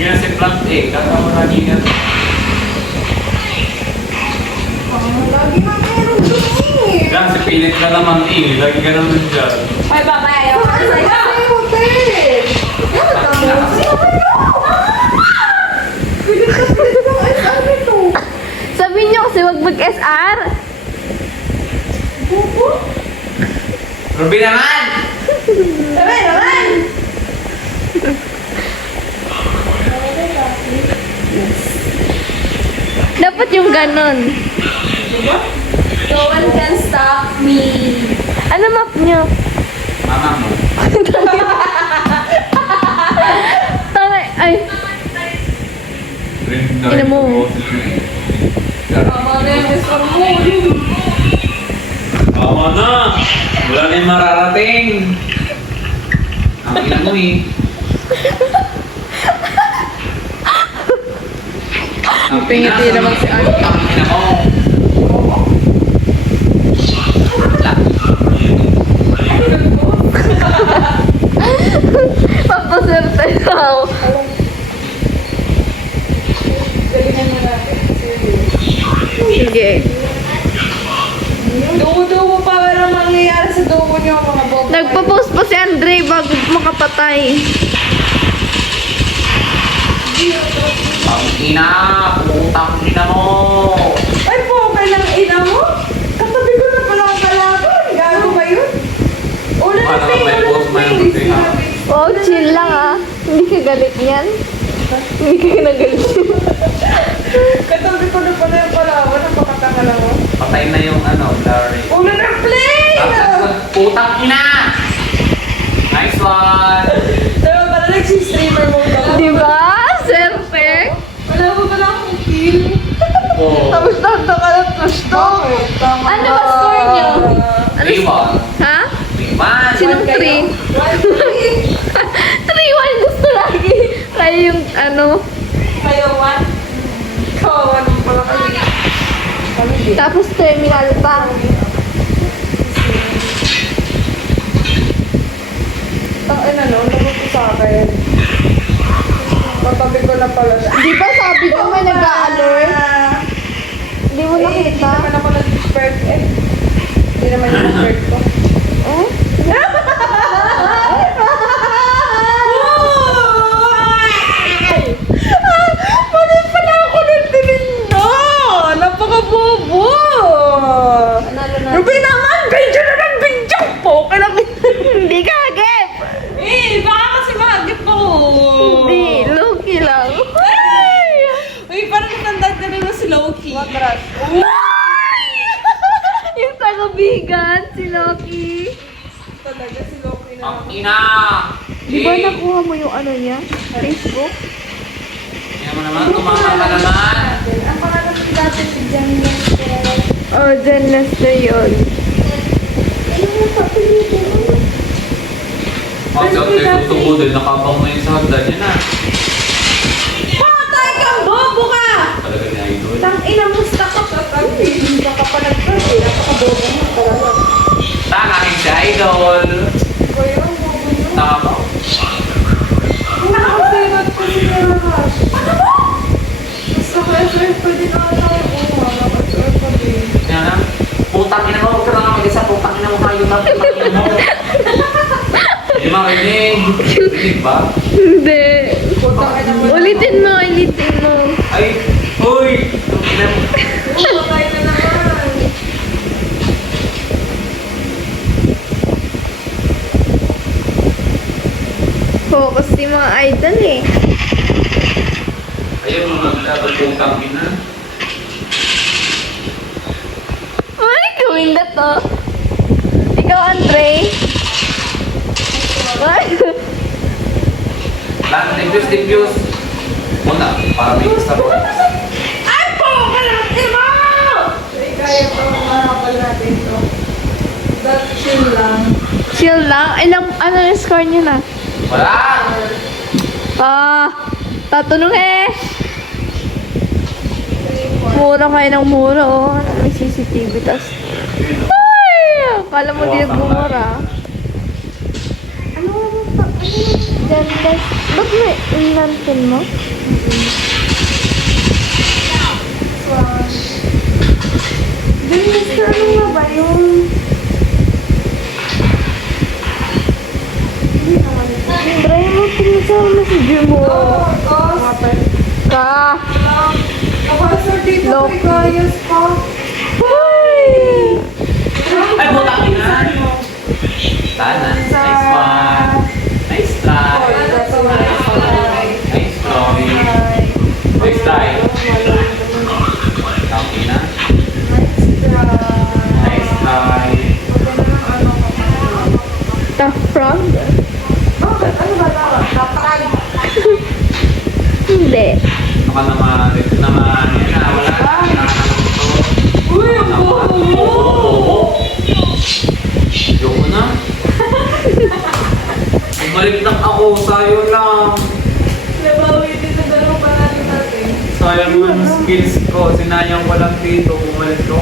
Yan si Plant eh. Kakao lagi nga. Lagi na meron dun eh. Yan si Pilit na naman eh. Lagi ka naman dyan. Ay, baba, ayaw ka Ay, sa'yo. ay, hotel. Yan, tamo. Pilit ng SR nito. Sabihin niyo kasi wag mag-SR. Bubo. Ruby naman! Sabi naman. Dapat yung ganon. No one can stop me. Ano map niyo? Mama mo. Tama, ay. Ina mo. Tama na yung SR mo. Tama na! Wala na yung mararating. Ang ina mo eh. Pingiti naman si Ate. Ang ina mo. Papaserte daw. Galingan mo natin. Sige. Dugo-dugo pa walang mangyayari sa dugo niyo mga bobo. Nagpo-post pa si Andre bago makapatay. Ang ina! Putang ina mo! Ay po, okay lang ina mo? Katabi ko na pala ang kalaban. Gago ba yun? Ulan na Para ping, may ulan post na may ping. buti, ha? Wow, chill lang ah. Hindi ka galit niyan. Hindi ka nagalit. Katabi ko na pala yung kalaban. Napakatanga lang mo. Patay na yung ano, Larry. Ulan na play! Putang ina! Nice one! Diba pala nagsistreamer mo ka? Di ba? Swerte. Wala mo pala akong kill. Oh. Tapos tanda ka ng gusto. Ano ba score niyo? Ano? 3-1. Ha? 3-1. Sinong 3? 3-1 gusto lagi. Kaya yung ano. Kayo, one? Kawawa naman pala kayo. Kami din. Tapos terminal pa. Tangin na no, lagot ko sa akin. Katabi ko na pala siya. Di ba sabi ko may nag-a-alert? Hindi mo Hindi nakita? naman ako nag-expert eh. Hindi naman yung expert ko. Eh? Bakit pala ako nagtinindo? Napaka-bobo! Panalo na. Ruby naman! Video na ng video po! Kailang... Hindi ka agad. Eh, baka kasi mahagip ako. Hindi, low-key lang. Uy, parang natandaan na rin mo si Loki. Matras. Yung tagabigan, si Loki. Talaga si Loki na. Ang ina! Di ba nakuha mo yung ano niya? Facebook? Ina mo naman, kumama ka naman. Ang pangalan ko dati si Jan Lester. Oh, Jen Lester yun. Ano mo papilitin mo? Ang sabi ko tubo din, nakabang na yung sa hagdan niya na. Patay kang bobo ka! Talaga ni Idol. Tang ina mo sa kapatid. Hindi ka pa nagpapit. Napaka-bobo mo talaga. Tanga rin si Idol. Kuya, ang bobo mo. Tanga mo. Nakakasinod ko si Rash. Ano mo? Gusto ko SR pa din ako tayo. Oo, nakaka-SR pa din. Yan na. Putang ina mo, huwag ka lang mag-isa. Putang ina mo kayo na. Putang ina mo. Hindi marinig. Rinig ba? Hindi. Putang ina mo. Ulitin mo, ulitin mo. Ay! Uy! Putang ina mo. Patay na naman. Focus si mga idol eh. Ayun, magkakal putang ina. Ay, gawin na to. Ikaw, Andre. Ay, Lahat diffuse. Muna, para may isa po. Ay po! Kalati mo! Kaya pa makakapal natin ito. That chill lang. chill lang. Ano yung score niyo na? Wala! Tatanong eh. Mura kayo ng mura, oh. May CCTV, tas... Ay! Kala mo di nagbumura. Ano? Diyan, ba't may... Yung lantern mo? Dun, Mr. Ano nga ba yung... Try mo pinasama si Jimo. Ka! Nakasar dito Lock. kay Gayas pa. Ay! Ay, putang ina. Sana. Nice one. Nice try. Nice try. Nice try. Putang ina. Nice try. Tough frog? Bakit? Ano ba tawag? Tapag. Hindi. Baka naman, ito naman. Yan na, wala na. Uy, ang buho mo! Ayoko na. Bumalik ako, sayo lang. Nabawi din sa dalawa pa natin. Sayang mo yung skills ko. Sinayang ko lang dito. Bumalik ko.